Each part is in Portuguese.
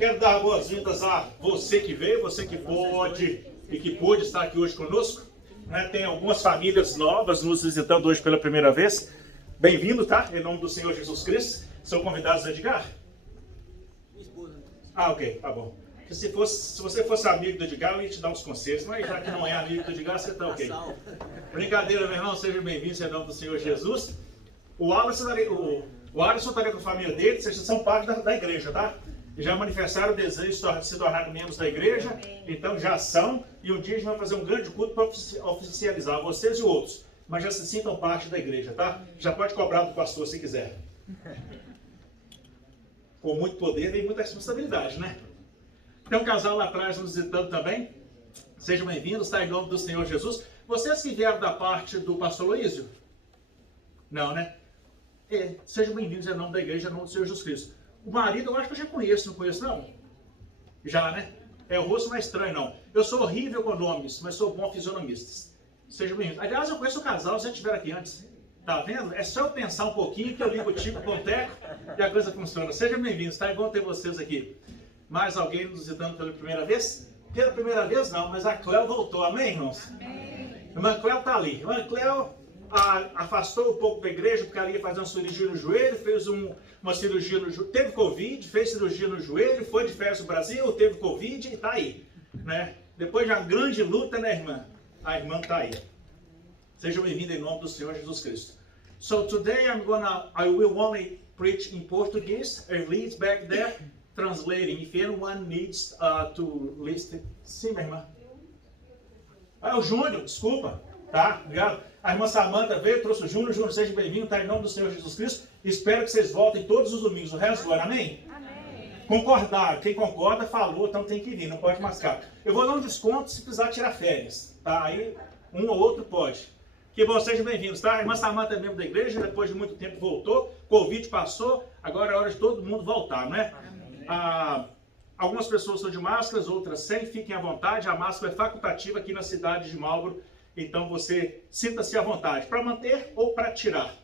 Quero dar boas-vindas a você que veio, você que pode e que pôde estar aqui hoje conosco. Tem algumas famílias novas nos visitando hoje pela primeira vez. Bem-vindo, tá? Em nome do Senhor Jesus Cristo. São convidados a Edgar? Ok, tá bom. Se você fosse amigo do Edgar, eu ia te dar uns conselhos, mas já que não é amigo do Edgar, você tá ok. Brincadeira, meu irmão, seja bem-vindo em nome do Senhor Jesus. O Alisson estaria com a família dele, vocês são parte da igreja, tá? Já manifestaram o desejo de se tornar membros da igreja, então já são, e um dia a gente vai fazer um grande culto para oficializar vocês e outros, mas já se sintam parte da igreja, tá? Já pode cobrar do pastor se quiser. Com muito poder e muita responsabilidade, né? Tem um casal lá atrás nos visitando também. Sejam bem-vindos, tá? Em nome do Senhor Jesus. Vocês que vieram da parte do pastor Luísio? Não, né? Sejam bem-vindos em nome da igreja, em nome do Senhor Jesus Cristo. O marido, eu acho que eu já conheço, não conheço não? Já, né? O rosto não é estranho, não. Eu sou horrível com nomes, mas sou bom fisionomista. Sejam bem-vindos. Aliás, eu conheço o casal, já estiveram aqui antes. Tá vendo? É só eu pensar um pouquinho que eu ligo o tipo com o teco e a coisa funciona. Sejam bem-vindos, tá? É bom ter vocês aqui. Mais alguém nos visitando pela primeira vez? Pela primeira vez não, mas a Cléo voltou. Amém, irmãos? Amém. A irmã Cléo está ali. A irmã Cléo afastou um pouco da igreja porque ela ia fazer uma cirurgia no joelho, fez uma cirurgia no joelho, teve Covid, fez cirurgia no joelho, foi de férias no Brasil, teve Covid e está aí. Né? Depois de uma grande luta, né, irmã? A irmã está aí. Sejam bem-vindos em nome do Senhor Jesus Cristo. So today I will only preach in Portuguese. Leads back there. Translating, if anyone needs to listen. Sim, minha irmã. É o Júnior, desculpa. Tá, obrigado. A irmã Samanta veio, trouxe o Júnior. Júnior, seja bem-vindo, tá? Em nome do Senhor Jesus Cristo. Espero que vocês voltem todos os domingos, o resto do ano, amém? Amém. Concordaram. Quem concorda, falou, então tem que vir, não pode mascar. Eu vou dar um desconto se precisar tirar férias, tá? Aí um ou outro pode. Que bom, sejam bem-vindos, tá? A irmã Samanta é membro da igreja, depois de muito tempo voltou, Covid passou, agora é hora de todo mundo voltar, não é? Algumas pessoas estão de máscaras, outras sem, fiquem à vontade, a máscara é facultativa aqui na cidade de Marlborough, então você sinta-se à vontade, para manter ou para tirar.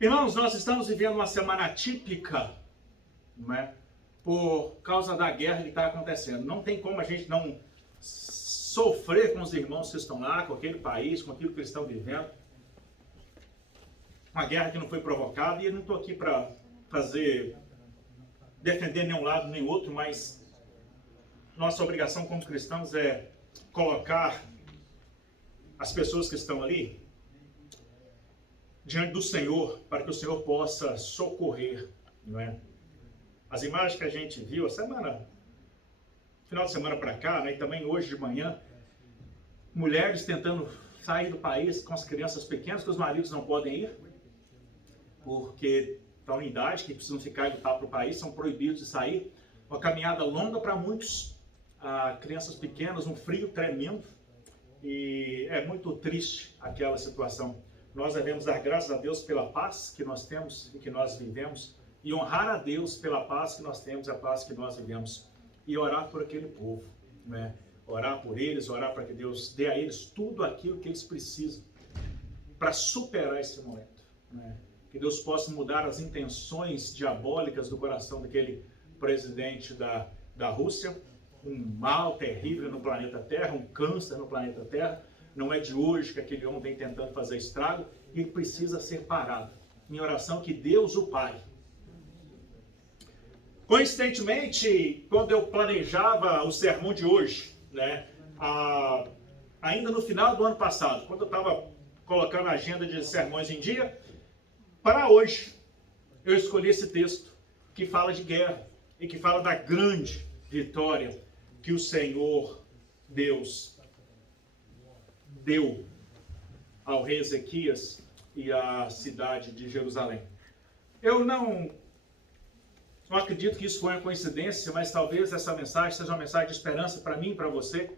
Irmãos, nós estamos vivendo uma semana atípica, não é? Por causa da guerra que está acontecendo. Não tem como a gente não sofrer com os irmãos que estão lá, com aquele país, com aquilo que eles estão vivendo. Uma guerra que não foi provocada, e eu não estou aqui para defender nenhum lado nem outro, mas nossa obrigação como cristãos é colocar as pessoas que estão ali diante do Senhor, para que o Senhor possa socorrer, não é? As imagens que a gente viu final de semana para cá, né, e também hoje de manhã, mulheres tentando sair do país com as crianças pequenas, que os maridos não podem ir, porque estão em idade, que precisam ficar e lutar para o país, são proibidos de sair. Uma caminhada longa para muitos, crianças pequenas, um frio tremendo, e é muito triste aquela situação. Nós devemos dar graças a Deus pela paz que nós temos e que nós vivemos, e honrar a Deus pela paz que nós temos e a paz que nós vivemos, e orar por aquele povo, né? Orar por eles, orar para que Deus dê a eles tudo aquilo que eles precisam para superar esse momento, né? Que Deus possa mudar as intenções diabólicas do coração daquele presidente da Rússia, um mal terrível no planeta Terra, um câncer no planeta Terra. Não é de hoje que aquele homem vem tentando fazer estrago, e ele precisa ser parado. Minha oração é que Deus o pare. Coincidentemente, quando eu planejava o sermão de hoje, né, ainda no final do ano passado, quando eu estava colocando a agenda de sermões em dia, para hoje, eu escolhi esse texto que fala de guerra e que fala da grande vitória que o Senhor Deus deu ao rei Ezequias e à cidade de Jerusalém. Eu não acredito que isso foi uma coincidência, mas talvez essa mensagem seja uma mensagem de esperança para mim e para você.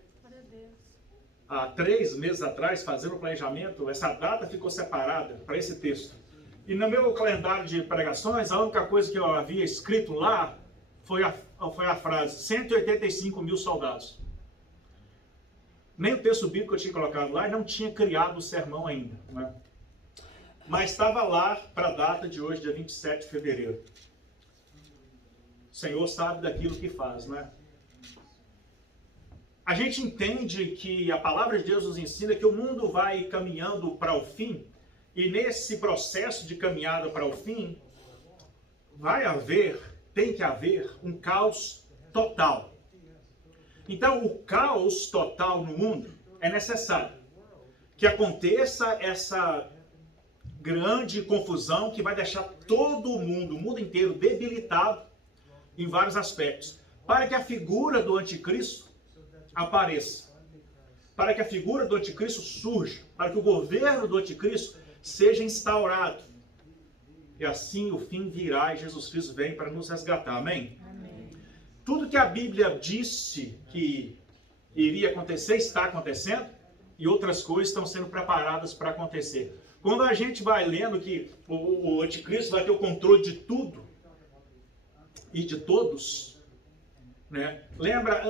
Há 3 meses atrás, fazendo o planejamento, essa data ficou separada para esse texto. E no meu calendário de pregações, a única coisa que eu havia escrito lá foi a frase 185 mil soldados. Nem o texto bíblico que eu tinha colocado lá, e não tinha criado o sermão ainda, né? Mas estava lá para a data de hoje, dia 27 de fevereiro. Senhor sabe daquilo que faz, não é? A gente entende que a palavra de Deus nos ensina que o mundo vai caminhando para o fim, e nesse processo de caminhada para o fim, tem que haver um caos total. Então, o caos total no mundo é necessário. Que aconteça essa grande confusão que vai deixar todo o mundo inteiro debilitado em vários aspectos, para que a figura do anticristo apareça, para que a figura do anticristo surja, para que o governo do anticristo seja instaurado. E assim o fim virá e Jesus Cristo vem para nos resgatar. Amém? Amém. Tudo que a Bíblia disse que iria acontecer, está acontecendo, e outras coisas estão sendo preparadas para acontecer. Quando a gente vai lendo que o anticristo vai ter o controle de tudo e de todos, né?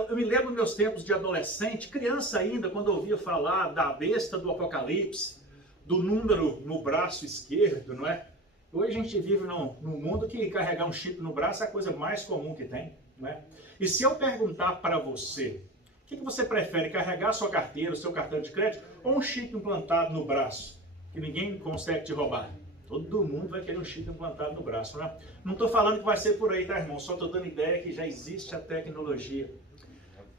Eu me lembro dos meus tempos de adolescente, criança ainda, quando eu ouvia falar da besta do Apocalipse, do número no braço esquerdo, não é? Hoje a gente vive num mundo que carregar um chip no braço é a coisa mais comum que tem, não é? E se eu perguntar para você, o que você prefere, carregar a sua carteira, o seu cartão de crédito, ou um chip implantado no braço, que ninguém consegue te roubar? Todo mundo vai querer um chip implantado no braço, né? Não estou falando que vai ser por aí, tá, irmão? Só estou dando ideia que já existe a tecnologia.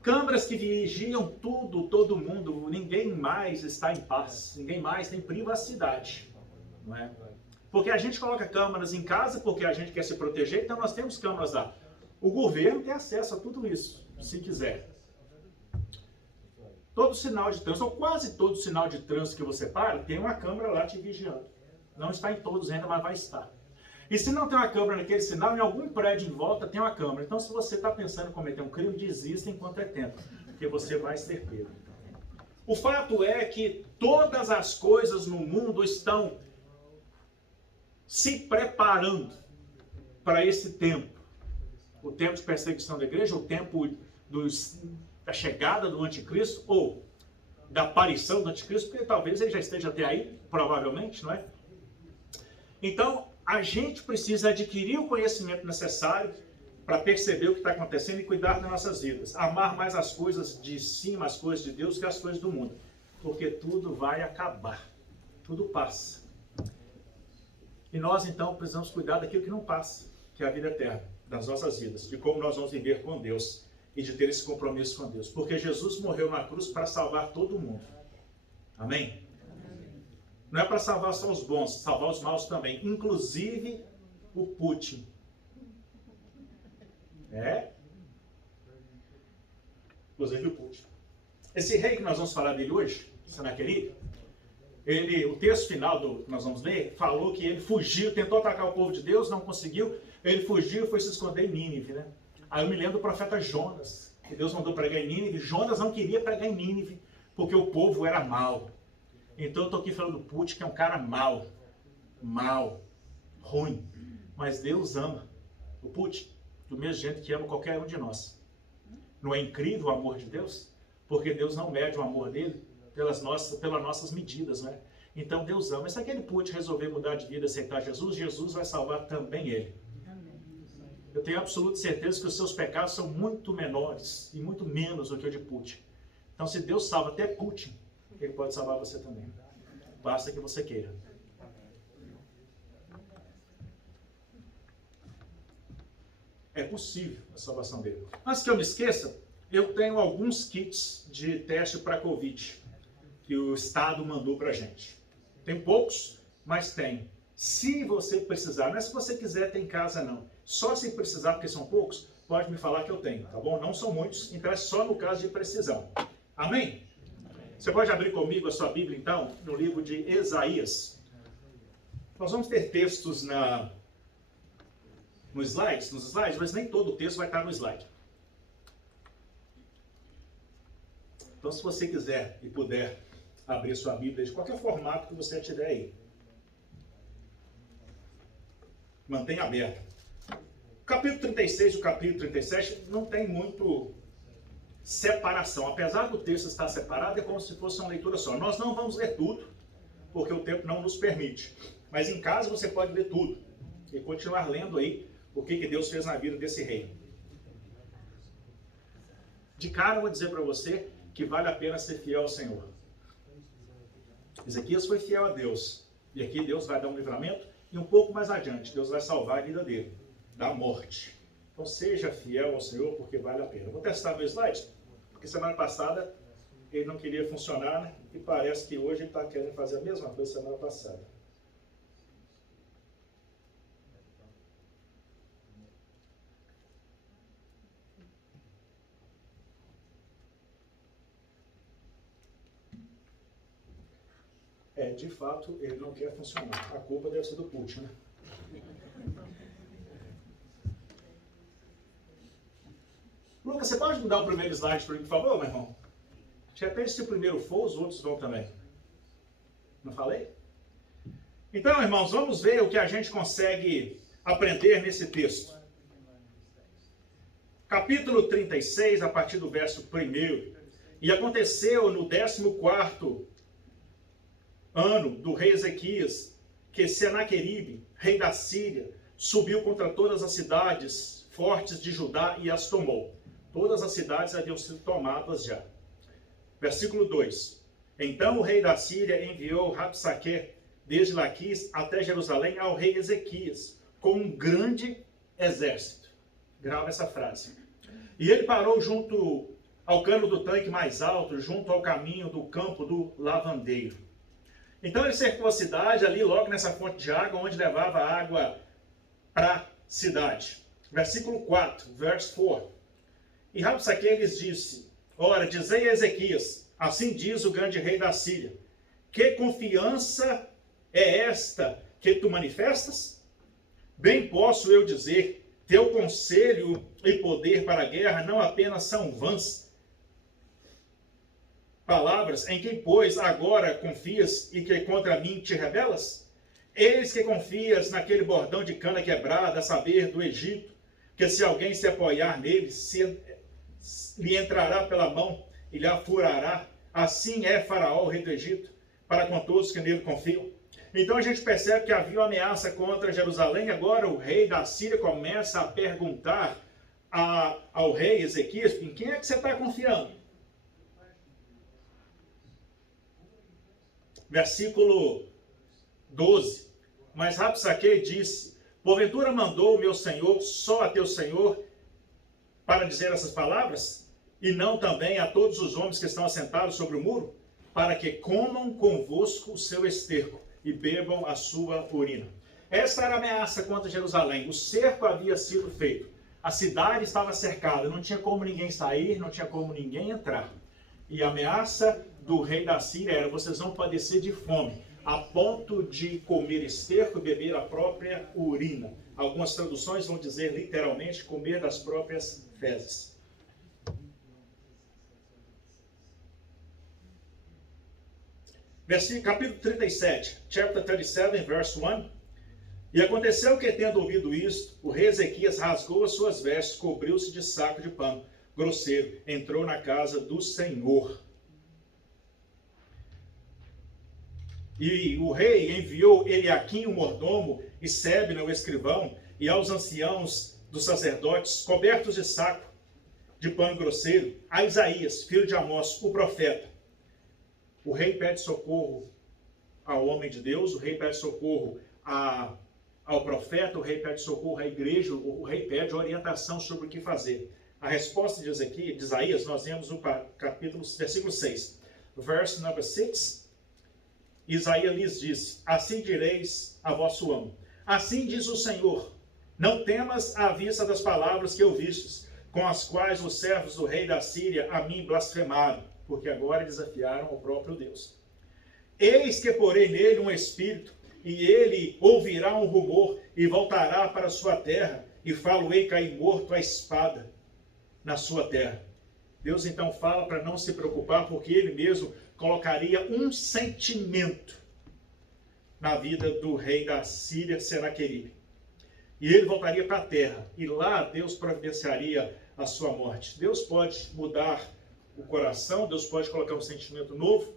Câmeras que vigiam tudo, todo mundo, ninguém mais está em paz, ninguém mais tem privacidade, não é? Porque a gente coloca câmeras em casa porque a gente quer se proteger, então nós temos câmeras lá. O governo tem acesso a tudo isso, se quiser. Todo sinal de trânsito, ou quase todo sinal de trânsito que você para, tem uma câmera lá te vigiando. Não está em todos ainda, mas vai estar. E se não tem uma câmera naquele sinal, em algum prédio em volta tem uma câmera. Então, se você está pensando em cometer um crime, desista enquanto é tempo, porque você vai ser pego. O fato é que todas as coisas no mundo estão se preparando para esse tempo. O tempo de perseguição da igreja, o tempo da chegada do anticristo, ou da aparição do anticristo, porque talvez ele já esteja até aí, provavelmente, não é? Então, a gente precisa adquirir o conhecimento necessário para perceber o que está acontecendo e cuidar das nossas vidas. Amar mais as coisas de cima, as coisas de Deus, que as coisas do mundo. Porque tudo vai acabar. Tudo passa. E nós, então, precisamos cuidar daquilo que não passa, que é a vida eterna, das nossas vidas, de como nós vamos viver com Deus e de ter esse compromisso com Deus. Porque Jesus morreu na cruz para salvar todo mundo. Amém? Não é para salvar só os bons, salvar os maus também. Inclusive o Putin. Inclusive o Putin. Esse rei que nós vamos falar dele hoje, Senaqueribe, o texto final que nós vamos ler, falou que ele fugiu, tentou atacar o povo de Deus, não conseguiu. Ele fugiu e foi se esconder em Nínive, né? Aí eu me lembro do profeta Jonas, que Deus mandou pregar em Nínive. Jonas não queria pregar em Nínive, porque o povo era mau. Então eu estou aqui falando do Putin, que é um cara mau, ruim. Mas Deus ama o Putin, do mesmo jeito que ama qualquer um de nós. Não é incrível o amor de Deus? Porque Deus não mede o amor dele pelas nossas medidas, né? Então Deus ama. E se aquele Putin resolver mudar de vida, aceitar Jesus, Jesus vai salvar também ele. Eu tenho absoluta certeza que os seus pecados são muito menores e muito menos do que o de Putin. Então se Deus salva até Putin, Ele pode salvar você também. Basta que você queira. É possível a salvação dele. Antes que eu me esqueça, eu tenho alguns kits de teste para Covid que o Estado mandou para a gente. Tem poucos, mas tem. Se você precisar, não é se você quiser ter em casa não. Só se precisar, porque são poucos, pode me falar que eu tenho, tá bom? Não são muitos, então é só no caso de precisão. Amém? Você pode abrir comigo a sua Bíblia, então, no livro de Isaías. Nós vamos ter textos nos slides, mas nem todo o texto vai estar no slide. Então, se você quiser e puder abrir sua Bíblia de qualquer formato que você tiver aí, mantenha aberto. O capítulo 36 e o capítulo 37 não tem muito separação. Apesar do texto estar separado, é como se fosse uma leitura só. Nós não vamos ler tudo, porque o tempo não nos permite. Mas em casa você pode ler tudo e continuar lendo aí o que Deus fez na vida desse rei. De cara eu vou dizer para você que vale a pena ser fiel ao Senhor. Ezequias foi fiel a Deus. E aqui Deus vai dar um livramento. E um pouco mais adiante, Deus vai salvar a vida dele da morte. Então seja fiel ao Senhor, porque vale a pena. Eu vou testar meu slide, porque semana passada ele não queria funcionar, né? E parece que hoje ele está querendo fazer a mesma coisa semana passada. De fato, ele não quer funcionar. A culpa deve ser do Putin, né? Lucas, você pode mudar o primeiro slide para mim, por favor, meu irmão? De repente, se o primeiro for, os outros vão também. Não falei? Então, irmãos, vamos ver o que a gente consegue aprender nesse texto. Capítulo 36, a partir do verso 1. E aconteceu no 14º ano do rei Ezequias, que Senaqueribe, rei da Síria, subiu contra todas as cidades fortes de Judá e as tomou. Todas as cidades haviam sido tomadas já. Versículo 2. Então o rei da Síria enviou Rabsaque desde Laquis até Jerusalém ao rei Ezequias, com um grande exército. Grava essa frase. E ele parou junto ao cano do tanque mais alto, junto ao caminho do campo do lavandeiro. Então ele cercou a cidade ali, logo nessa fonte de água, onde levava água para a cidade. Versículo 4, verse 4. E Rabsaque lhes disse: ora, dizei a Ezequias, assim diz o grande rei da Síria, que confiança é esta que tu manifestas? Bem posso eu dizer, teu conselho e poder para a guerra não apenas são vãs palavras, em quem, pois, agora confias e que contra mim te rebelas? Eis que confias naquele bordão de cana quebrada, a saber, do Egito, que se alguém se apoiar nele, lhe entrará pela mão e lhe afurará. Assim é Faraó, o rei do Egito, para com todos que nele confiam. Então a gente percebe que havia uma ameaça contra Jerusalém. Agora o rei da Síria começa a perguntar ao rei Ezequias: em quem é que você está confiando? Versículo 12. Mas Rabsaque disse: porventura mandou o meu senhor só a teu senhor para dizer essas palavras? E não também a todos os homens que estão assentados sobre o muro? Para que comam convosco o seu esterco e bebam a sua urina. Essa era a ameaça contra Jerusalém. O cerco havia sido feito. A cidade estava cercada. Não tinha como ninguém sair, não tinha como ninguém entrar. E a ameaça do rei da Síria era: vocês vão padecer de fome, a ponto de comer esterco e beber a própria urina. Algumas traduções vão dizer literalmente comer das próprias fezes. Capítulo 37, chapter 37, verse 1. E aconteceu que, tendo ouvido isto, o rei Ezequias rasgou as suas vestes, cobriu-se de saco de pano grosseiro, entrou na casa do Senhor. E o rei enviou Eliaquim, o mordomo, e Sebna, o escrivão, e aos anciãos dos sacerdotes, cobertos de saco de pano grosseiro, a Isaías, filho de Amós, o profeta. O rei pede socorro ao homem de Deus, o rei pede socorro ao profeta, o rei pede socorro à igreja, o rei pede orientação sobre o que fazer. A resposta de Isaías, nós vemos no capítulo, versículo 6. Verse number 6. Isaías lhes disse: assim direis a vosso amo. Assim diz o Senhor: não temas à vista das palavras que ouvistes, com as quais os servos do rei da Síria a mim blasfemaram, porque agora desafiaram ao próprio Deus. Eis que porei nele um espírito, e ele ouvirá um rumor, e voltará para a sua terra, e falo-ei cair morto à espada na sua terra. Deus então fala para não se preocupar, porque ele mesmo colocaria um sentimento na vida do rei da Síria, Senaqueribe. E ele voltaria para a terra, e lá Deus providenciaria a sua morte. Deus pode mudar o coração, Deus pode colocar um sentimento novo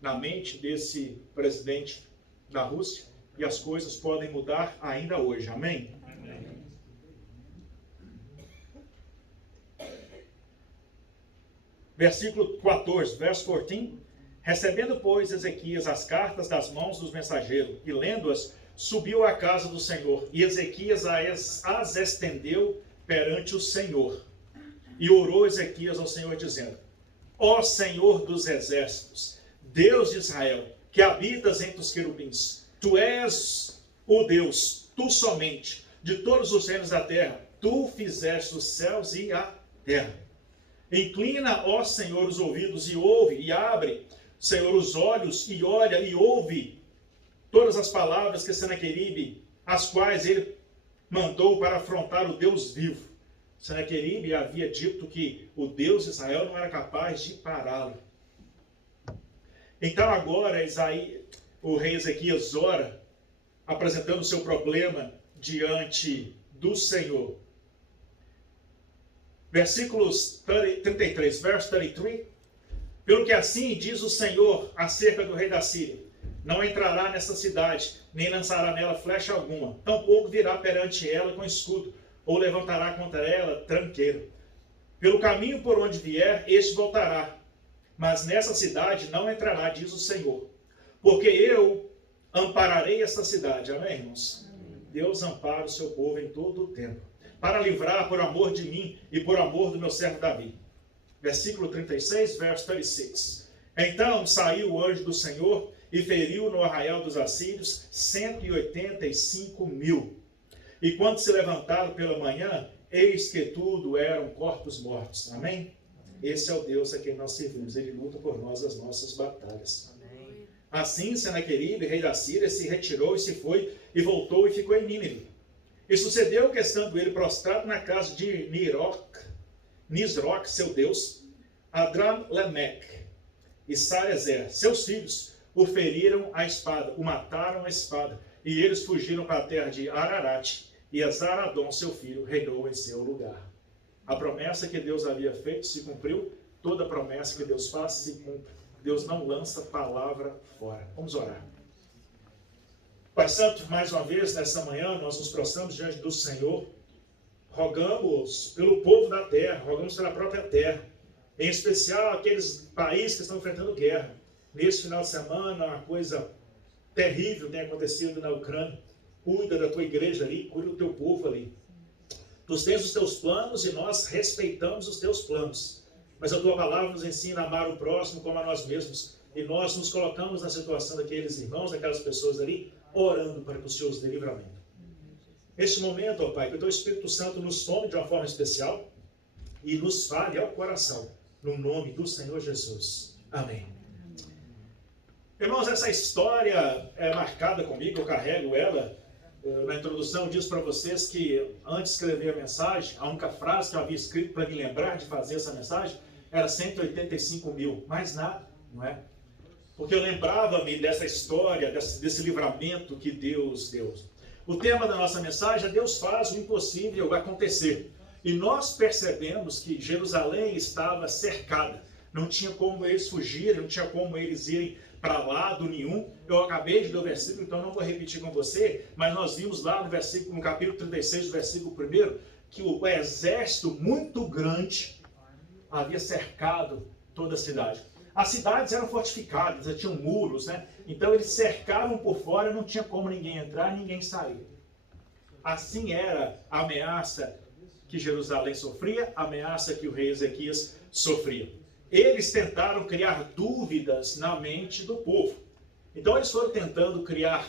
na mente desse presidente da Rússia, e as coisas podem mudar ainda hoje. Amém? Amém. Versículo 14, verso 14. Recebendo, pois, Ezequias as cartas das mãos dos mensageiros e lendo-as, subiu à casa do Senhor. E Ezequias as estendeu perante o Senhor. E orou Ezequias ao Senhor, dizendo: Ó Senhor dos exércitos, Deus de Israel, que habitas entre os querubins, tu és o Deus, tu somente, de todos os reinos da terra, tu fizeste os céus e a terra. Inclina, ó Senhor, os ouvidos e ouve, e abre, Senhor, os olhos e olha e ouve todas as palavras que Senaqueribe, as quais ele mandou para afrontar o Deus vivo. Senaqueribe havia dito que o Deus de Israel não era capaz de pará-lo. Então agora o rei Ezequias ora, apresentando o seu problema diante do Senhor. Versículos 33, verso 33. Pelo que assim diz o Senhor acerca do rei da Síria: não entrará nessa cidade, nem lançará nela flecha alguma, tampouco virá perante ela com escudo, ou levantará contra ela tranqueiro. Pelo caminho por onde vier, este voltará, mas nessa cidade não entrará, diz o Senhor, porque eu ampararei esta cidade. Amém, irmãos? Deus ampara o seu povo em todo o tempo, para livrar por amor de mim e por amor do meu servo Davi. Versículo 36, verso 36. Então saiu o anjo do Senhor e feriu no arraial dos assírios 185.000. E quando se levantaram pela manhã, eis que tudo eram corpos mortos. Amém? Esse é o Deus a quem nós servimos. Ele luta por nós as nossas batalhas. Amém. Assim, Senaqueribe, rei da Síria, se retirou e se foi, e voltou e ficou em Nínive. E sucedeu que, estando ele prostrado na casa de Nisroque, seu Deus, Adram-Lemeque e Sarezer, seus filhos, o feriram à espada, o mataram à espada, e eles fugiram para a terra de Ararat, e Azaradom, seu filho, reinou em seu lugar. A promessa que Deus havia feito se cumpriu, toda promessa que Deus faz se cumpre. Deus não lança palavra fora. Vamos orar. Pai Santo, mais uma vez, nessa manhã, nós nos prostramos diante do Senhor, rogamos pelo povo da terra, rogamos pela própria terra, em especial aqueles países que estão enfrentando guerra. Nesse final de semana, uma coisa terrível tem acontecido na Ucrânia. Cuida da tua igreja ali, cuida do teu povo ali. Tu tens os teus planos e nós respeitamos os teus planos. Mas a tua palavra nos ensina a amar o próximo como a nós mesmos. E nós nos colocamos na situação daqueles irmãos, daquelas pessoas ali, orando para que o Senhor os dê livramento. Neste momento, ó Pai, que o teu Espírito Santo nos tome de uma forma especial e nos fale ao coração, no nome do Senhor Jesus. Amém. Irmãos, essa história é marcada comigo, eu carrego ela. Na introdução, eu disse para vocês que antes de escrever a mensagem, a única frase que eu havia escrito para me lembrar de fazer essa mensagem era 185.000, mais nada, não é? Porque eu lembrava-me dessa história, desse livramento que Deus deu. O tema da nossa mensagem é: Deus faz o impossível acontecer. E nós percebemos que Jerusalém estava cercada. Não tinha como eles fugirem, não tinha como eles irem para lado nenhum. Eu acabei de ler o versículo, então não vou repetir com você, mas nós vimos lá no capítulo 36, versículo 1, que o exército muito grande havia cercado toda a cidade. As cidades eram fortificadas, tinham muros, né? Então eles cercavam por fora, não tinha como ninguém entrar, ninguém sair. Assim era a ameaça que Jerusalém sofria, a ameaça que o rei Ezequias sofria. Eles tentaram criar dúvidas na mente do povo. Então eles foram tentando criar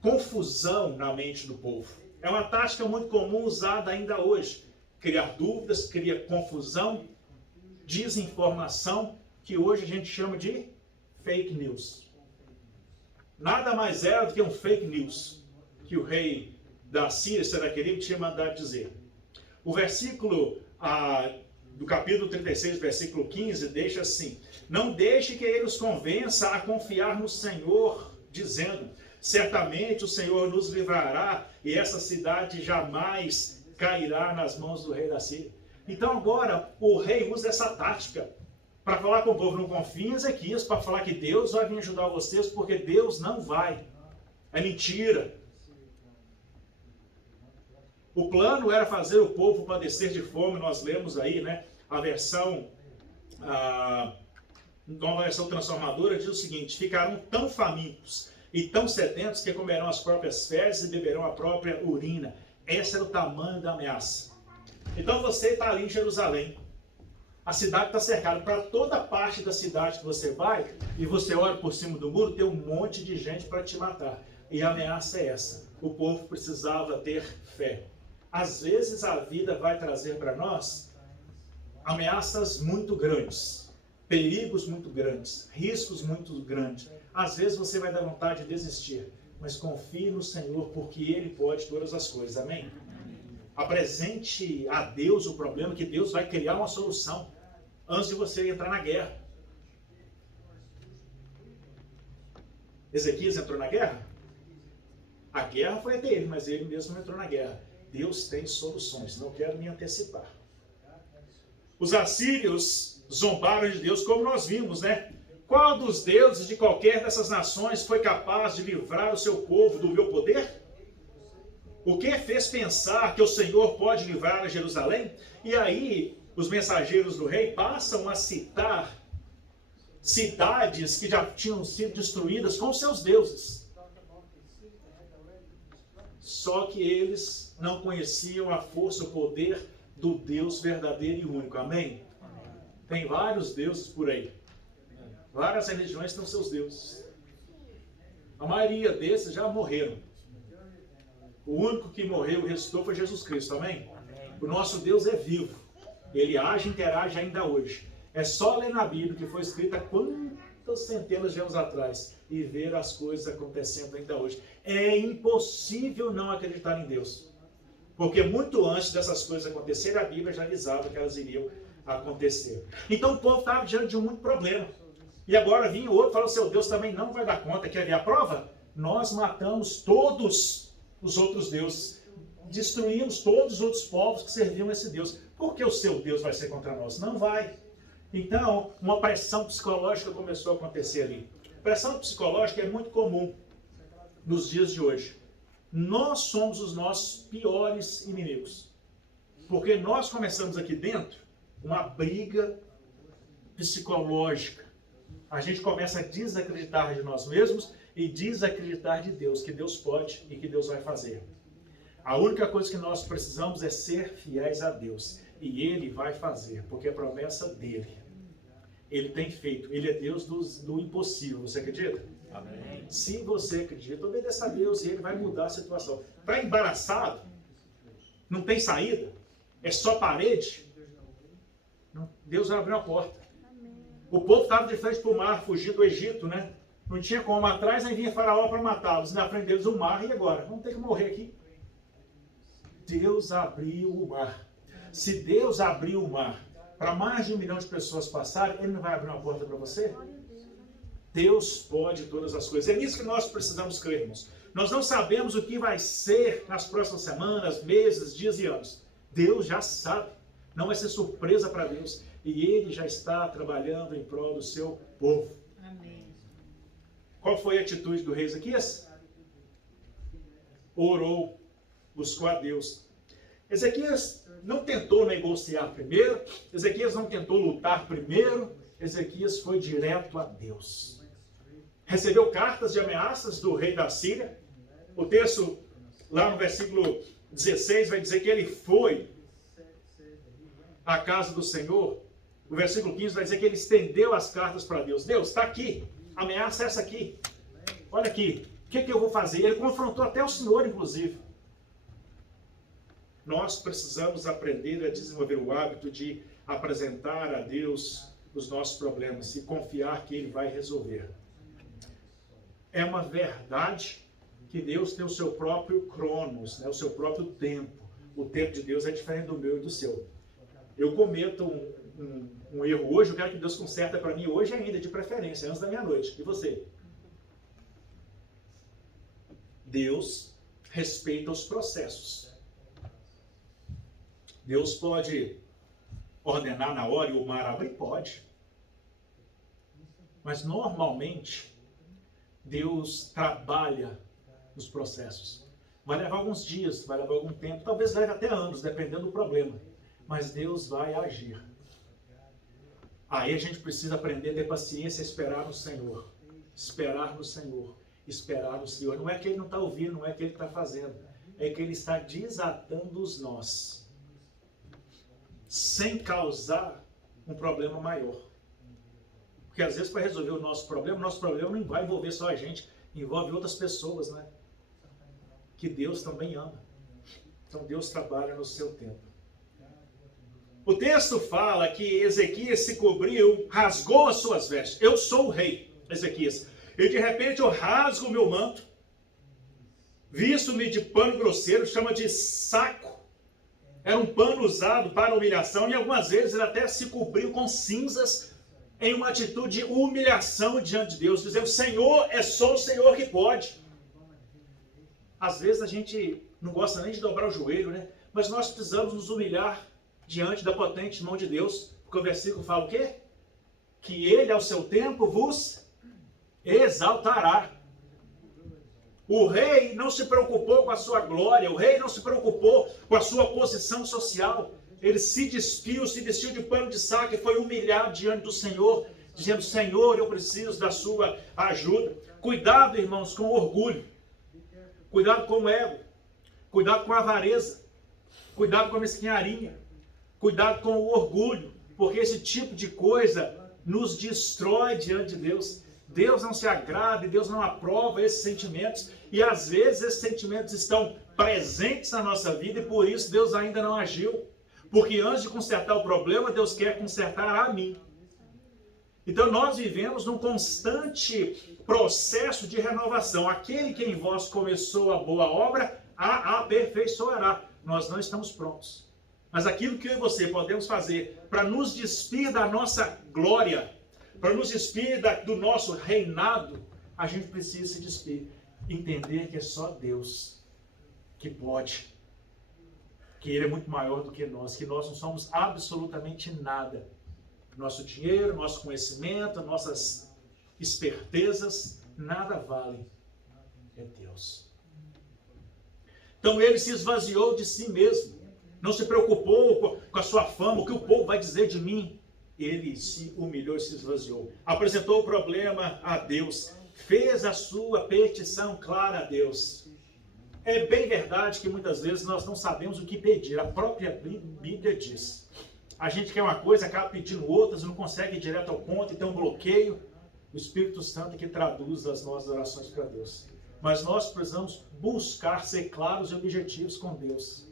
confusão na mente do povo. É uma tática muito comum usada ainda hoje. Criar dúvidas, criar confusão, desinformação, que hoje a gente chama de fake news. Nada mais era do que um fake news que o rei da Síria, Senaqueribe, tinha mandado dizer. O versículo do capítulo 36, versículo 15, deixa assim: não deixe que ele os convença a confiar no Senhor, dizendo: certamente o Senhor nos livrará e essa cidade jamais cairá nas mãos do rei da Síria. Então agora o rei usa essa tática para falar com o povo: não confiem em Ezequias, para falar que Deus vai vir ajudar vocês, porque Deus não vai. É mentira. O plano era fazer o povo padecer de fome. Nós lemos aí, né, a versão A nova versão transformadora diz o seguinte: ficarão tão famintos e tão sedentos que comerão as próprias fezes e beberão a própria urina. Esse era o tamanho da ameaça. Então você está ali em Jerusalém. A cidade está cercada. Para toda parte da cidade que você vai, e você olha por cima do muro, tem um monte de gente para te matar. E a ameaça é essa. O povo precisava ter fé. Às vezes a vida vai trazer para nós ameaças muito grandes, perigos muito grandes, riscos muito grandes. Às vezes você vai dar vontade de desistir, mas confie no Senhor, porque Ele pode todas as coisas. Amém? Apresente a Deus o problema, que Deus vai criar uma solução antes de você entrar na guerra. Ezequias entrou na guerra? A guerra foi até ele, mas ele mesmo não entrou na guerra. Deus tem soluções, não quero me antecipar. Os assírios zombaram de Deus, como nós vimos, né? Qual dos deuses de qualquer dessas nações foi capaz de livrar o seu povo do meu poder? O que fez pensar que o Senhor pode livrar a Jerusalém? E aí, os mensageiros do rei passam a citar cidades que já tinham sido destruídas com seus deuses. Só que eles não conheciam a força, o poder do Deus verdadeiro e único. Amém? Tem vários deuses por aí. Várias religiões têm seus deuses. A maioria desses já morreram. O único que morreu e ressuscitou foi Jesus Cristo. Amém? O nosso Deus é vivo. Ele age e interage ainda hoje. É só ler na Bíblia, que foi escrita quantas centenas de anos atrás, e ver as coisas acontecendo ainda hoje. É impossível não acreditar em Deus. Porque muito antes dessas coisas acontecerem, a Bíblia já avisava que elas iriam acontecer. Então o povo estava diante de muito problema. E agora vinha o outro e falou: seu Deus também não vai dar conta. Quer ver a prova? Nós matamos todos os outros deuses. Destruímos todos os outros povos que serviam a esse Deus. Por que o seu Deus vai ser contra nós? Não vai. Então, uma pressão psicológica começou a acontecer ali. Pressão psicológica é muito comum nos dias de hoje. Nós somos os nossos piores inimigos. Porque nós começamos aqui dentro uma briga psicológica. A gente começa a desacreditar de nós mesmos e desacreditar de Deus, que Deus pode e que Deus vai fazer. A única coisa que nós precisamos é ser fiéis a Deus. E Ele vai fazer, porque é promessa dEle. Ele tem feito. Ele é Deus do impossível. Você acredita? Amém. Se você acredita, obedeça a Deus e Ele vai mudar a situação. Está embaraçado? Não tem saída? É só parede? Deus vai abrir uma porta. O povo estava de frente para o mar, fugindo do Egito, né? Não tinha como. Atrás aí vinha Faraó para matá-los. Na frente deles o mar. E agora? Vamos ter que morrer aqui. Deus abriu o mar. Se Deus abriu o mar para mais de 1 milhão de pessoas passarem, Ele não vai abrir uma porta para você? Deus pode todas as coisas. É nisso que nós precisamos crer, irmãos. Nós não sabemos o que vai ser nas próximas semanas, meses, dias e anos. Deus já sabe. Não vai ser surpresa para Deus. E Ele já está trabalhando em prol do seu povo. Amém. Qual foi a atitude do rei Ezequias? Orou, buscou a Deus. Ezequias não tentou negociar primeiro. Ezequias não tentou lutar primeiro. Ezequias foi direto a Deus. Recebeu cartas de ameaças do rei da Síria. O texto, lá no versículo 16, vai dizer que ele foi à casa do Senhor. O versículo 15 vai dizer que ele estendeu as cartas para Deus. Deus, está aqui. A ameaça é essa aqui. Olha aqui. O que eu vou fazer? Ele confrontou até o Senhor, inclusive. Nós precisamos aprender a desenvolver o hábito de apresentar a Deus os nossos problemas e confiar que Ele vai resolver. É uma verdade que Deus tem o seu próprio cronos, né? O seu próprio tempo. O tempo de Deus é diferente do meu e do seu. Eu cometo um erro hoje, eu quero que Deus conserta para mim hoje ainda, de preferência, antes da meia-noite. E você? Deus respeita os processos. Deus pode ordenar na hora e o mar abrir? Pode. Mas normalmente, Deus trabalha nos processos. Vai levar alguns dias, vai levar algum tempo, talvez leve até anos, dependendo do problema. Mas Deus vai agir. Aí a gente precisa aprender a ter paciência e esperar no Senhor. Esperar no Senhor. Esperar no Senhor. Não é que Ele não está ouvindo, não é que Ele está fazendo. É que Ele está desatando os nós. Sem causar um problema maior. Porque às vezes para resolver o nosso problema não vai envolver só a gente, envolve outras pessoas, né? Que Deus também ama. Então Deus trabalha no seu tempo. O texto fala que Ezequias se cobriu, rasgou as suas vestes. Eu sou o rei, Ezequias. E de repente eu rasgo o meu manto, visto-me de pano grosseiro, chama de saco. Era um pano usado para humilhação e algumas vezes ele até se cobriu com cinzas em uma atitude de humilhação diante de Deus, dizendo, Senhor, é só o Senhor que pode. Às vezes a gente não gosta nem de dobrar o joelho, né? Mas nós precisamos nos humilhar diante da potente mão de Deus, porque o versículo fala o quê? Que Ele, ao seu tempo, vos exaltará. O rei não se preocupou com a sua glória, o rei não se preocupou com a sua posição social. Ele se despiu, se vestiu de pano de saco e foi humilhado diante do Senhor, dizendo, Senhor, eu preciso da sua ajuda. Cuidado, irmãos, com o orgulho. Cuidado com o ego. Cuidado com a avareza. Cuidado com a mesquinharia. Cuidado com o orgulho, porque esse tipo de coisa nos destrói diante de Deus. Deus não se agrada e Deus não aprova esses sentimentos. E às vezes esses sentimentos estão presentes na nossa vida e por isso Deus ainda não agiu. Porque antes de consertar o problema, Deus quer consertar a mim. Então nós vivemos num constante processo de renovação. Aquele que em vós começou a boa obra, a aperfeiçoará. Nós não estamos prontos. Mas aquilo que eu e você podemos fazer para nos despir da nossa glória, para nos despir do nosso reinado, a gente precisa se despir. Entender que é só Deus que pode. Que Ele é muito maior do que nós não somos absolutamente nada. Nosso dinheiro, nosso conhecimento, nossas espertezas, nada valem. É Deus. Então ele se esvaziou de si mesmo. Não se preocupou com a sua fama, o que o povo vai dizer de mim. Ele se humilhou e se esvaziou. Apresentou o problema a Deus. Fez a sua petição clara a Deus. É bem verdade que muitas vezes nós não sabemos o que pedir. A própria Bíblia diz. A gente quer uma coisa, acaba pedindo outras, não consegue ir direto ao ponto e tem um bloqueio. O Espírito Santo é que traduz as nossas orações para Deus. Mas nós precisamos buscar ser claros e objetivos com Deus.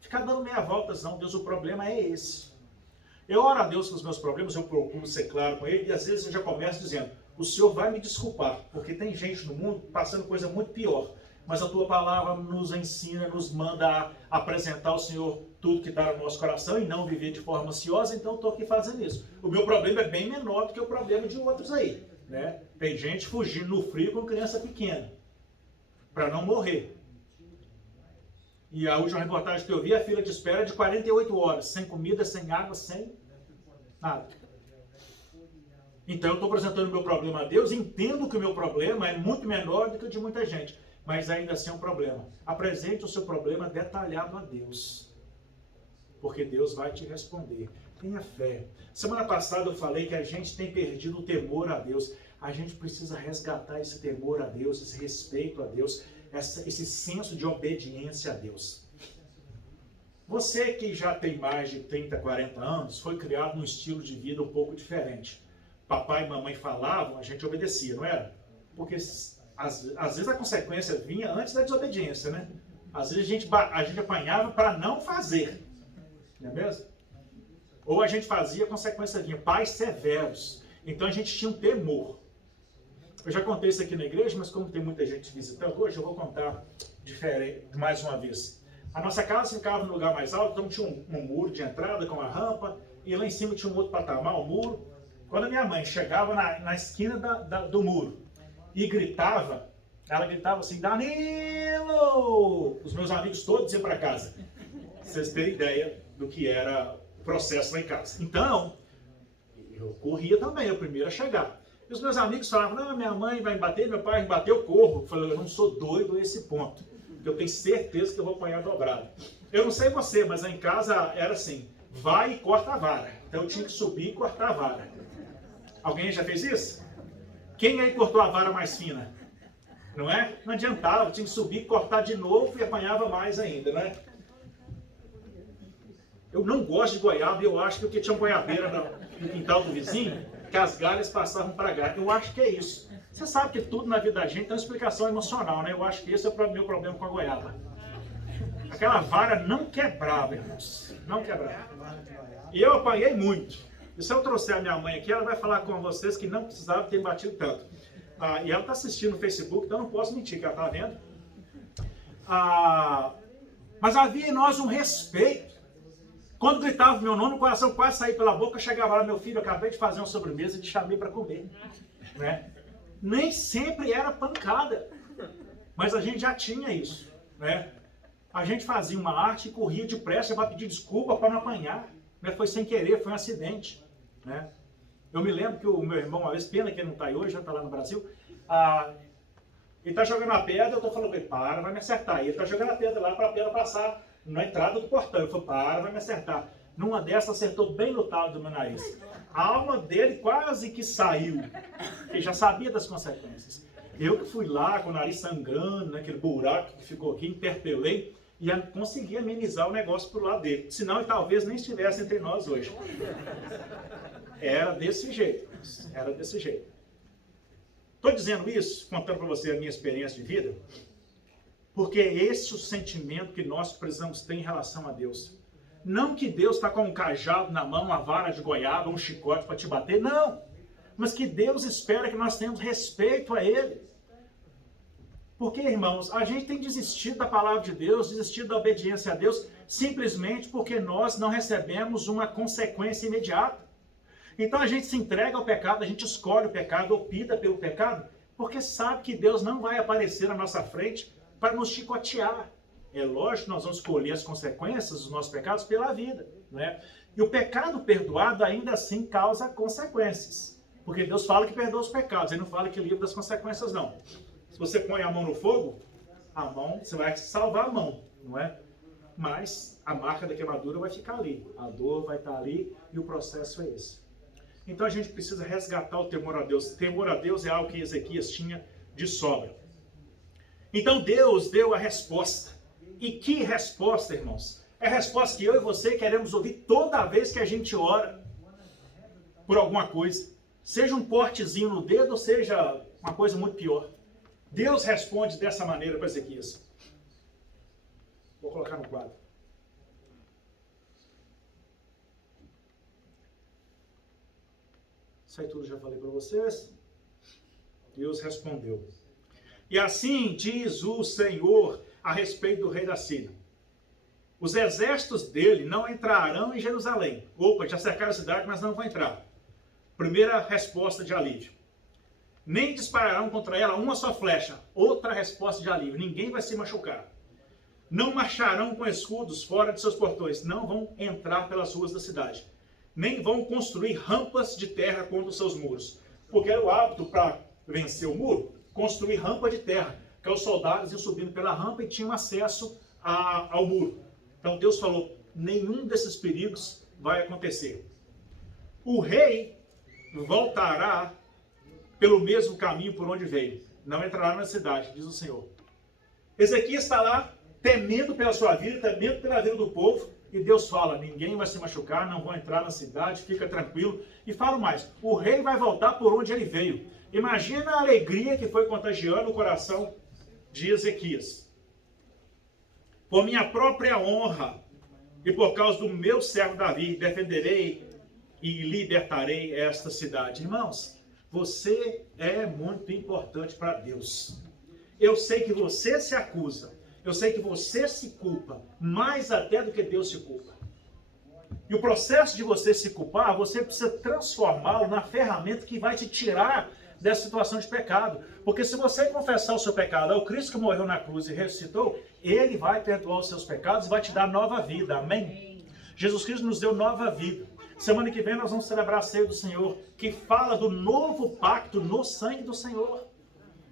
Ficar dando meia voltas não, Deus, o problema é esse. Eu oro a Deus com os meus problemas, eu procuro ser claro com Ele, e às vezes eu já começo dizendo, o Senhor vai me desculpar, porque tem gente no mundo passando coisa muito pior, mas a Tua palavra nos ensina, nos manda a apresentar ao Senhor tudo que está no nosso coração e não viver de forma ansiosa, então estou aqui fazendo isso. O meu problema é bem menor do que o problema de outros aí, né? Tem gente fugindo no frio com criança pequena, para não morrer. E a última reportagem que eu vi, a fila de espera de 48 horas, sem comida, sem água, sem nada. Então eu estou apresentando o meu problema a Deus, entendo que o meu problema é muito menor do que o de muita gente, mas ainda assim é um problema. Apresente o seu problema detalhado a Deus, porque Deus vai te responder. Tenha fé. Semana passada eu falei que a gente tem perdido o temor a Deus. A gente precisa resgatar esse temor a Deus, esse respeito a Deus, esse senso de obediência a Deus. Você que já tem mais de 30, 40 anos, foi criado num estilo de vida um pouco diferente. Papai e mamãe falavam, a gente obedecia, não era? Porque às vezes a consequência vinha antes da desobediência, né? Às vezes a gente apanhava para não fazer, não é mesmo? Ou a gente fazia, a consequência vinha. Pais severos. Então a gente tinha um temor. Eu já contei isso aqui na igreja, mas como tem muita gente visitando hoje, eu vou contar diferente, mais uma vez. A nossa casa ficava no lugar mais alto, então tinha um muro de entrada com a rampa, e lá em cima tinha um outro patamar, um muro. Quando a minha mãe chegava na esquina do muro e gritava, ela gritava assim, Danilo! Os meus amigos todos iam para casa. Pra vocês terem ideia do que era o processo lá em casa. Então, eu corria também, eu primeiro a chegar. E os meus amigos falavam, não, minha mãe vai me bater, meu pai vai me bater, eu corro. Eu falei, eu não sou doido a esse ponto. Eu tenho certeza que eu vou apanhar dobrado. Eu não sei você, mas lá em casa era assim. vai e corta a vara. Então eu tinha que subir e cortar a vara. Alguém já fez isso? Quem aí cortou a vara mais fina? Não é? Não adiantava, tinha que subir, cortar de novo e apanhava mais ainda, né? Eu não gosto de goiaba e eu acho que porque tinha uma goiabeira no quintal do vizinho, que as galhas passavam para cá. Eu acho que é isso. Você sabe que tudo na vida da gente tem uma explicação emocional, né? Eu acho que esse é o meu problema com a goiaba. Aquela vara não quebrava, irmãos. Não quebrava. E eu apanhei muito. E se eu trouxer a minha mãe aqui, ela vai falar com vocês que não precisava ter batido tanto. E ela está assistindo no Facebook, então eu não posso mentir que ela está vendo. Mas havia em nós um respeito. Quando gritava meu nome, o coração quase saía pela boca, chegava lá, meu filho, eu acabei de fazer uma sobremesa e te chamei para comer. Né? Nem sempre era pancada, mas a gente já tinha isso. Né? A gente fazia uma arte e corria depressa para pedir desculpa para não apanhar. Né? Foi sem querer, foi um acidente. Né? Eu me lembro que o meu irmão, uma vez, pena que ele não está aí hoje, já está lá no Brasil, ele está jogando a pedra, eu estou falando, para, vai me acertar. E ele está jogando a pedra lá para a pedra passar na entrada do portão. Eu falei, para, vai me acertar. Numa dessas, acertou bem no talo do meu nariz. A alma dele quase que saiu. Ele já sabia das consequências. Eu que fui lá com o nariz sangrando, naquele buraco que ficou aqui, interpelei e consegui amenizar o negócio pro lado dele. Senão ele talvez nem estivesse entre nós hoje. Era desse jeito. Era desse jeito. Estou dizendo isso, contando para você a minha experiência de vida, porque esse é o sentimento que nós precisamos ter em relação a Deus. Não que Deus está com um cajado na mão, uma vara de goiaba, um chicote para te bater, não. Mas que Deus espera que nós tenhamos respeito a Ele. Porque, irmãos, a gente tem desistido da palavra de Deus, desistido da obediência a Deus, simplesmente porque nós não recebemos uma consequência imediata. Então a gente se entrega ao pecado, a gente escolhe o pecado, opta pelo pecado, porque sabe que Deus não vai aparecer na nossa frente para nos chicotear. É lógico que nós vamos escolher as consequências dos nossos pecados pela vida. Né? E o pecado perdoado ainda assim causa consequências. Porque Deus fala que perdoa os pecados, Ele não fala que livra das consequências, não. Se você põe a mão no fogo, você vai salvar a mão, não é? Mas a marca da queimadura vai ficar ali, a dor vai estar ali e o processo é esse. Então a gente precisa resgatar o temor a Deus. Temor a Deus é algo que Ezequias tinha de sobra. Então Deus deu a resposta. E que resposta, irmãos? É a resposta que eu e você queremos ouvir toda vez que a gente ora por alguma coisa. Seja um cortezinho no dedo ou seja uma coisa muito pior. Deus responde dessa maneira para Ezequias. Vou colocar no quadro. Isso aí tudo já falei para vocês. Deus respondeu. E assim diz o Senhor a respeito do rei da Síria. Os exércitos dele não entrarão em Jerusalém. Opa, já cercaram a cidade, mas não vão entrar. Primeira resposta de alívio. Nem dispararão contra ela uma só flecha. Outra resposta de alívio. Ninguém vai se machucar. Não marcharão com escudos fora de seus portões. Não vão entrar pelas ruas da cidade. Nem vão construir rampas de terra contra os seus muros. Porque era o hábito para vencer o muro, construir rampa de terra. Que os soldados iam subindo pela rampa e tinham acesso ao muro. Então Deus falou, nenhum desses perigos vai acontecer. O rei voltará pelo mesmo caminho por onde veio. Não entrará na cidade, diz o Senhor. Ezequias está lá, temendo pela sua vida, temendo pela vida do povo, e Deus fala, ninguém vai se machucar, não vão entrar na cidade, fica tranquilo. E fala mais, o rei vai voltar por onde ele veio. Imagina a alegria que foi contagiando o coração de Ezequias. Por minha própria honra e por causa do meu servo Davi, defenderei e libertarei esta cidade. Irmãos, você é muito importante para Deus. Eu sei que você se acusa, eu sei que você se culpa, mais até do que Deus se culpa. E o processo de você se culpar, você precisa transformá-lo na ferramenta que vai te tirar dessa situação de pecado. Porque se você confessar o seu pecado ao Cristo que morreu na cruz e ressuscitou, Ele vai perdoar os seus pecados e vai te dar nova vida. Amém? Jesus Cristo nos deu nova vida. Semana que vem nós vamos celebrar a ceia do Senhor, que fala do novo pacto no sangue do Senhor.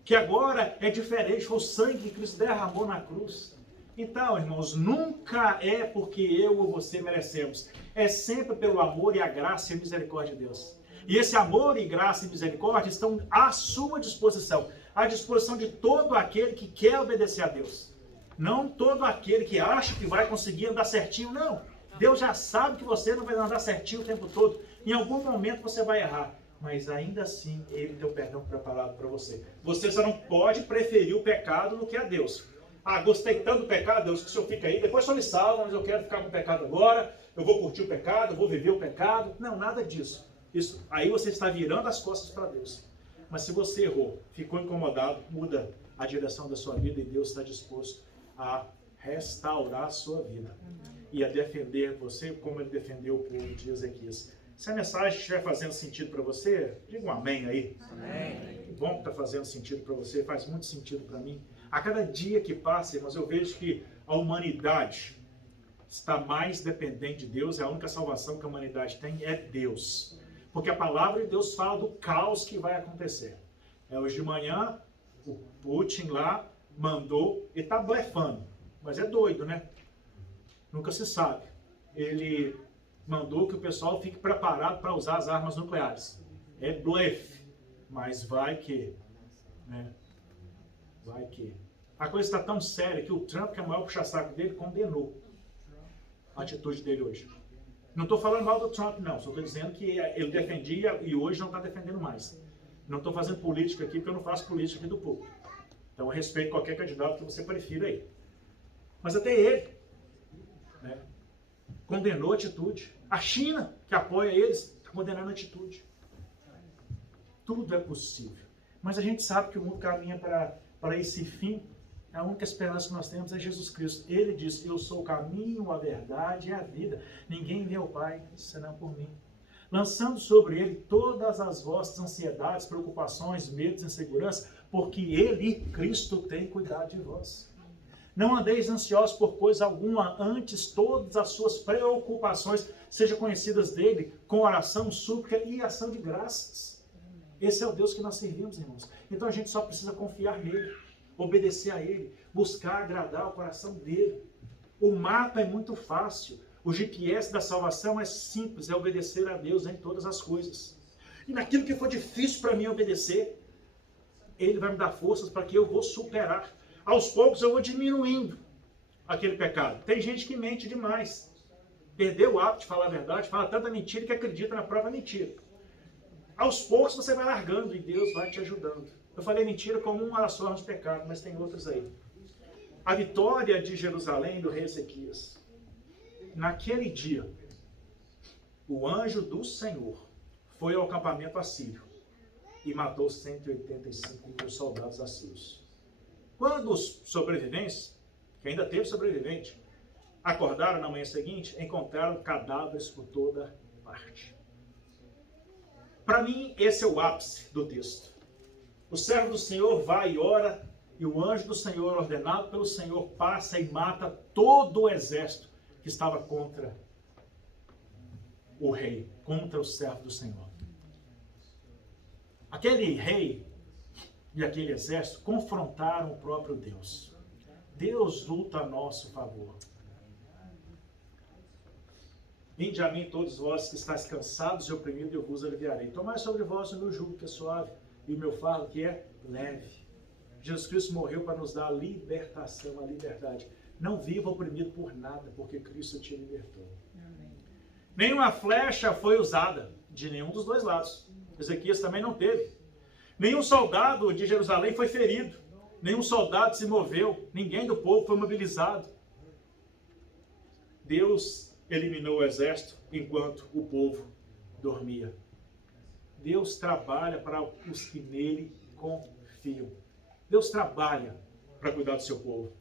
Que agora é diferente, foi o sangue que Cristo derramou na cruz. Então, irmãos, nunca é porque eu ou você merecemos. É sempre pelo amor e a graça e a misericórdia de Deus. E esse amor e graça e misericórdia estão à sua disposição. À disposição de todo aquele que quer obedecer a Deus. Não todo aquele que acha que vai conseguir andar certinho, não. Deus já sabe que você não vai andar certinho o tempo todo. Em algum momento você vai errar. Mas ainda assim, Ele tem o perdão preparado para você. Você só não pode preferir o pecado do que a Deus. Ah, gostei tanto do pecado, Deus, que o Senhor fica aí. Depois só me salva, mas eu quero ficar com o pecado agora. Eu vou curtir o pecado, eu vou viver o pecado. Não, nada disso. Isso, aí você está virando as costas para Deus. Mas se você errou, ficou incomodado, muda a direção da sua vida e Deus está disposto a restaurar a sua vida. E a defender você como Ele defendeu o povo de Ezequias. Se a mensagem estiver fazendo sentido para você, diga um amém aí. Amém. Que bom que está fazendo sentido para você, faz muito sentido para mim. A cada dia que passa, irmãos, eu vejo que a humanidade está mais dependente de Deus. A única salvação que a humanidade tem é Deus. Porque a palavra de Deus fala do caos que vai acontecer. Hoje de manhã, o Putin lá mandou, ele está blefando, mas é doido, né? Nunca se sabe. Ele mandou que o pessoal fique preparado para usar as armas nucleares. É blefe, mas vai que, né? Vai que. A coisa está tão séria que o Trump, que é o maior puxa-saco dele, condenou a atitude dele hoje. Não estou falando mal do Trump, não. Só estou dizendo que ele defendia e hoje não está defendendo mais. Não estou fazendo política aqui, porque eu não faço política aqui do povo. Então eu respeito qualquer candidato que você prefira aí. Mas até ele, né, condenou a atitude. A China, que apoia eles, está condenando a atitude. Tudo é possível. Mas a gente sabe que o mundo caminha para esse fim. A única esperança que nós temos é Jesus Cristo. Ele disse, eu sou o caminho, a verdade e a vida. Ninguém vê ao Pai, senão por mim. Lançando sobre ele todas as vossas ansiedades, preocupações, medos e inseguranças, porque ele, Cristo, tem cuidado de vós. Não andeis ansiosos por coisa alguma, antes todas as suas preocupações sejam conhecidas dele, com oração, súplica e ação de graças. Esse é o Deus que nós servimos, irmãos. Então a gente só precisa confiar nele, obedecer a ele, buscar agradar o coração dele. O mapa é muito fácil. O GPS da salvação é simples, é obedecer a Deus em todas as coisas. E naquilo que for difícil para mim obedecer, ele vai me dar forças para que eu vou superar. Aos poucos eu vou diminuindo aquele pecado. Tem gente que mente demais. Perdeu o hábito de falar a verdade, fala tanta mentira que acredita na própria mentira. Aos poucos você vai largando e Deus vai te ajudando. Eu falei mentira como uma das formas de pecado, mas tem outras aí. A vitória de Jerusalém do rei Ezequias. Naquele dia, o anjo do Senhor foi ao acampamento assírio e matou 185 mil soldados assírios. Quando os sobreviventes, que ainda teve sobrevivente, acordaram na manhã seguinte, encontraram cadáveres por toda parte. Para mim, esse é o ápice do texto. O servo do Senhor vai e ora, e o anjo do Senhor, ordenado pelo Senhor, passa e mata todo o exército que estava contra o rei, contra o servo do Senhor. Aquele rei e aquele exército confrontaram o próprio Deus. Deus luta a nosso favor. Vinde a mim todos vós que estáis cansados e oprimidos, e eu vos aliviarei. Tomai sobre vós o meu jugo que é suave e o meu fardo que é leve. Jesus Cristo morreu para nos dar a libertação, a liberdade. Não viva oprimido por nada, porque Cristo te libertou. Amém. Nenhuma flecha foi usada de nenhum dos dois lados. Ezequias também não teve. Nenhum soldado de Jerusalém foi ferido. Nenhum soldado se moveu. Ninguém do povo foi mobilizado. Deus eliminou o exército enquanto o povo dormia. Deus trabalha para os que nele confiam. Deus trabalha para cuidar do seu povo.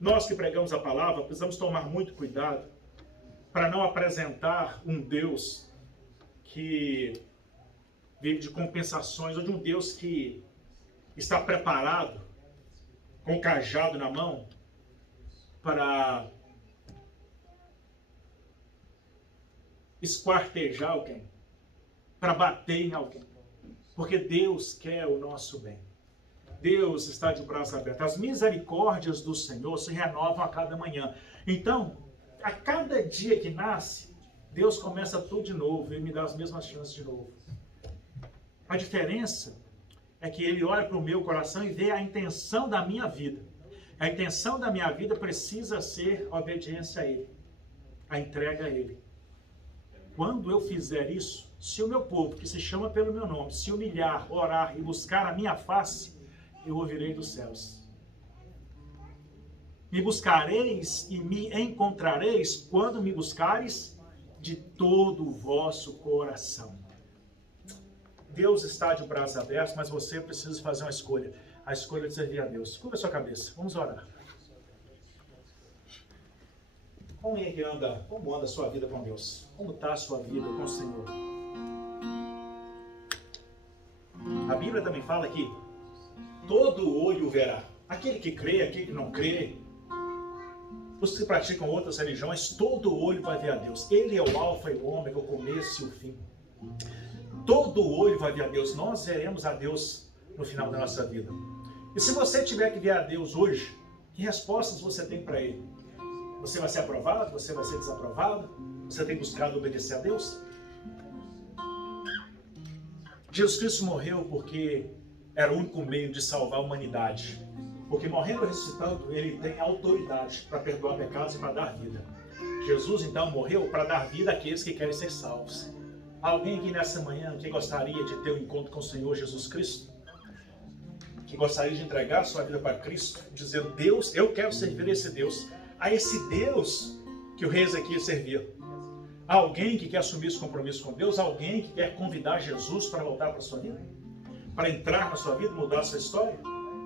Nós que pregamos a palavra precisamos tomar muito cuidado para não apresentar um Deus que vive de compensações, ou de um Deus que está preparado, com o cajado na mão, para esquartejar alguém, para bater em alguém. Porque Deus quer o nosso bem. Deus está de braços abertos. As misericórdias do Senhor se renovam a cada manhã. Então, a cada dia que nasce, Deus começa tudo de novo e me dá as mesmas chances de novo. A diferença é que Ele olha para o meu coração e vê a intenção da minha vida. A intenção da minha vida precisa ser a obediência a Ele, a entrega a Ele. Quando eu fizer isso, se o meu povo, que se chama pelo meu nome, se humilhar, orar e buscar a minha face, eu ouvirei dos céus. Me buscareis e me encontrareis quando me buscares de todo o vosso coração. Deus está de braços abertos, mas você precisa fazer uma escolha. A escolha de servir a Deus. Curva a sua cabeça. Vamos orar. Como anda a sua vida com Deus? Como está a sua vida com o Senhor? A Bíblia também fala que todo olho verá. Aquele que crê, aquele que não crê. Os que praticam outras religiões, todo olho vai ver a Deus. Ele é o alfa e o ômega, o começo e o fim. Todo olho vai ver a Deus. Nós veremos a Deus no final da nossa vida. E se você tiver que ver a Deus hoje, que respostas você tem para Ele? Você vai ser aprovado? Você vai ser desaprovado? Você tem buscado obedecer a Deus? Jesus Cristo morreu porque era o único meio de salvar a humanidade. Porque morrendo e ressuscitando, Ele tem autoridade para perdoar pecados e para dar vida. Jesus então morreu para dar vida àqueles que querem ser salvos. Alguém aqui nessa manhã que gostaria de ter um encontro com o Senhor Jesus Cristo? Que gostaria de entregar sua vida para Cristo, dizendo: Deus, eu quero servir esse Deus. A esse Deus que o rei Ezequias servia. Alguém que quer assumir esse compromisso com Deus, alguém que quer convidar Jesus para voltar para a sua vida, para entrar na sua vida, mudar a sua história.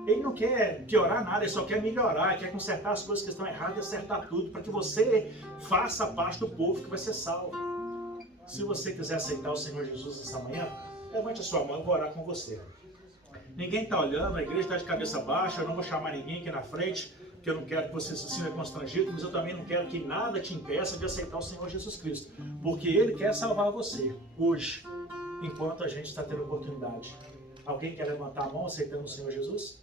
Ele não quer piorar nada, ele só quer melhorar, quer consertar as coisas que estão erradas e acertar tudo, para que você faça parte do povo que vai ser salvo. Se você quiser aceitar o Senhor Jesus essa manhã, levante a sua mão, eu vou orar com você. Ninguém está olhando, a igreja está de cabeça baixa, eu não vou chamar ninguém aqui na frente, porque eu não quero que você se sinta constrangido, mas eu também não quero que nada te impeça de aceitar o Senhor Jesus Cristo, porque Ele quer salvar você, hoje, enquanto a gente está tendo oportunidade. Alguém quer levantar a mão aceitando o Senhor Jesus?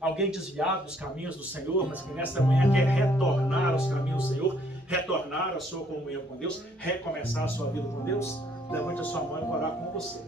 Alguém desviado dos caminhos do Senhor, mas que nesta manhã quer retornar aos caminhos do Senhor, retornar à sua comunhão com Deus, recomeçar a sua vida com Deus? Levante a sua mão e eu vou orar com você.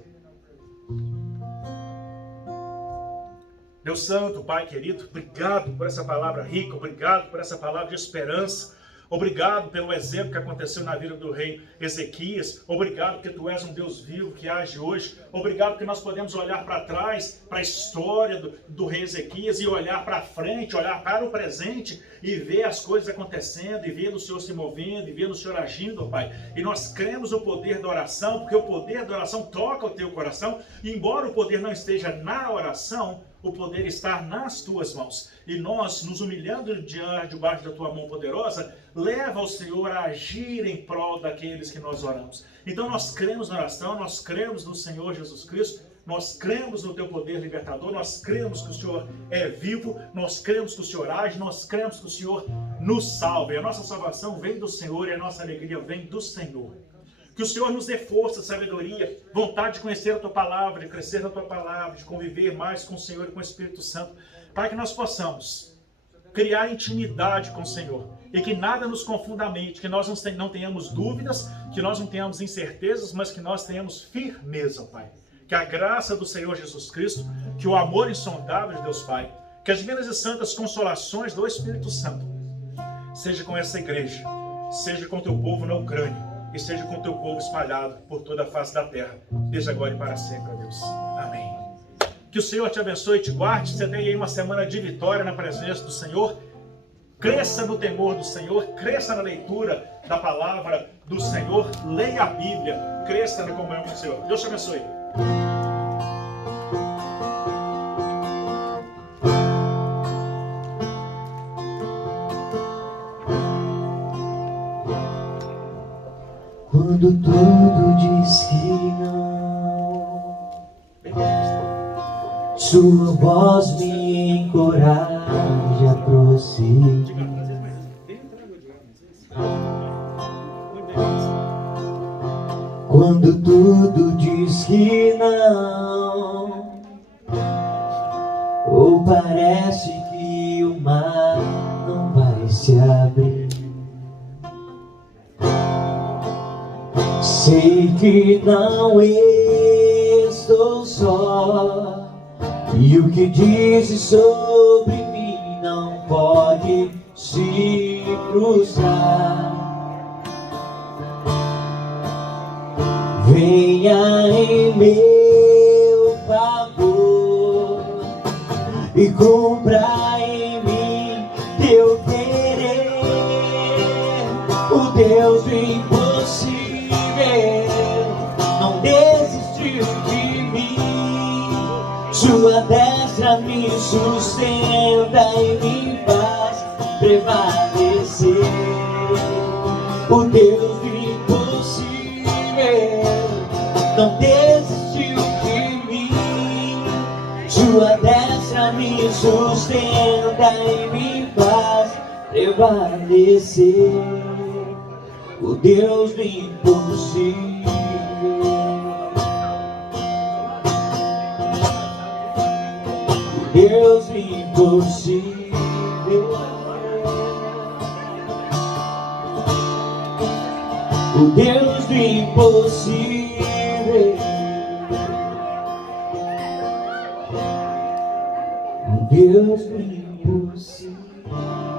Deus Santo, Pai querido, obrigado por essa palavra rica, obrigado por essa palavra de esperança, obrigado pelo exemplo que aconteceu na vida do rei Ezequias, obrigado que Tu és um Deus vivo que age hoje, obrigado que nós podemos olhar para trás, para a história do rei Ezequias e olhar para frente, olhar para o presente e ver as coisas acontecendo, e ver o Senhor se movendo, e ver o Senhor agindo, ó Pai. E nós cremos o poder da oração, porque o poder da oração toca o teu coração, e embora o poder não esteja na oração, o poder está nas tuas mãos. E nós, nos humilhando debaixo da tua mão poderosa, leva o Senhor a agir em prol daqueles que nós oramos. Então nós cremos na oração, nós cremos no Senhor Jesus Cristo, nós cremos no teu poder libertador, nós cremos que o Senhor é vivo, nós cremos que o Senhor age, nós cremos que o Senhor nos salva. E a nossa salvação vem do Senhor e a nossa alegria vem do Senhor. Que o Senhor nos dê força, sabedoria, vontade de conhecer a Tua Palavra, de crescer na Tua Palavra, de conviver mais com o Senhor e com o Espírito Santo, para que nós possamos criar intimidade com o Senhor e que nada nos confunda a mente, que nós não tenhamos dúvidas, que nós não tenhamos incertezas, mas que nós tenhamos firmeza, Pai. Que a graça do Senhor Jesus Cristo, que o amor insondável de Deus Pai, que as divinas e santas consolações do Espírito Santo, seja com essa igreja, seja com o Teu povo na Ucrânia, e seja com o Teu povo espalhado por toda a face da terra, desde agora e para sempre, ó Deus. Amém. Que o Senhor te abençoe e te guarde. Você tenha aí uma semana de vitória na presença do Senhor. Cresça no temor do Senhor, cresça na leitura da palavra do Senhor, leia a Bíblia, cresça na comunhão com o Senhor. Deus te abençoe. Quando tudo diz que não, sua voz me encoraja a prosseguir. Quando tudo diz que não, ou parece que o mar não vai se abrir. Sei que não estou só, e o que dizes sobre mim não pode se cruzar. Venha em meu favor e cumpra em mim teu querer, o Deus do impossível não desistiu de mim. Sua destra me sustenta e me faz prevalecer. O Deus do impossível não desistiu de mim. Sua destra me sustenta e me faz prevalecer. O Deus do impossível. O Deus do impossível. O Deus do impossível. O Deus do impossível.